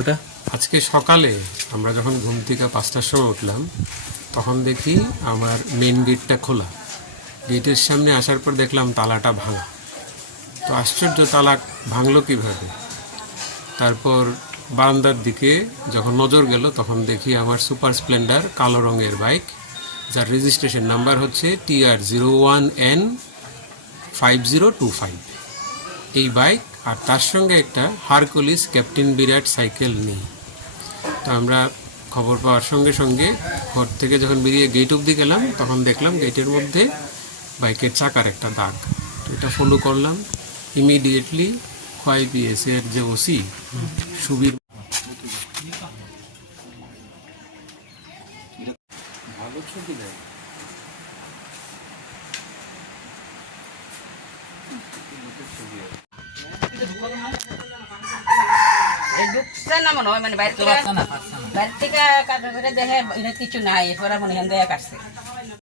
ওটা আজকে সকালে আমরা যখন ঘুম থেকে 5টার সময় উঠলাম তখন দেখি আমার মেন গেটটা খোলা। গেটের সামনে আসার পর দেখলাম তালাটা ভাঙা। তো আশ্চর্য, তালা ভাঙলো কিভাবে। তারপর বারান্দার দিকে যখন নজর গেল তখন দেখি আমার সুপার স্প্লেন্ডার কালো রঙের বাইক, যার রেজিস্ট্রেশন নাম্বার হচ্ছে TR01N5025। এই বাইক আর তার সঙ্গে একটা হারকুলিস ক্যাপ্টেন বিরাট সাইকেল নেই। তো আমরা খবর পাওয়ার সঙ্গে সঙ্গে ঘর থেকে যখন বেরিয়ে গেট অবধি গেলাম তখন দেখলাম গেটের মধ্যে বাইকের চাকার একটা দাগ। তো এটা ফলো করলাম। ইমিডিয়েটলি খোয়াই পিএস এর যে ওসি সুবীর ভালো ছবি দেয়। ঢুকছে না মনে হয়, মানে বাইরে থেকে কাজ করে দেখে এটা কিছু নাই, এরপরে মনে হয় কাটছে।